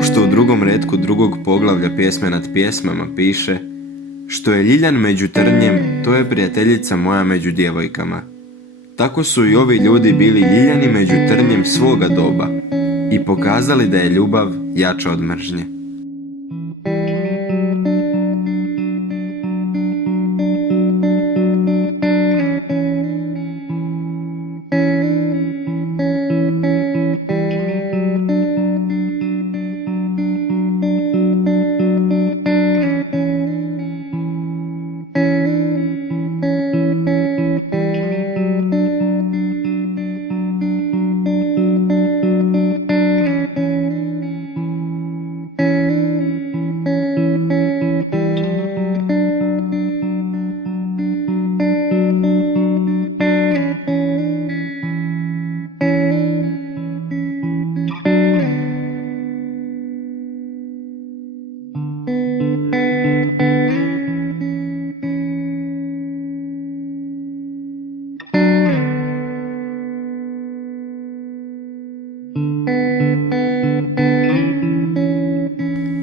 Kao što u drugom retku drugog poglavlja Pjesme nad pjesmama piše: što je ljiljan među trnjem, to je prijateljica moja među djevojkama. Tako su i ovi ljudi bili ljiljani među trnjem svoga doba i pokazali da je ljubav jača od mržnje.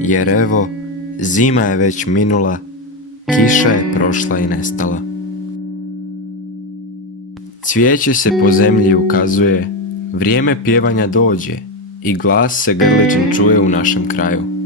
Jer evo, zima je već minula, kiša je prošla i nestala. Cvijeće se po zemlji ukazuje, vrijeme pjevanja dođe i glas se grličin čuje u našem kraju.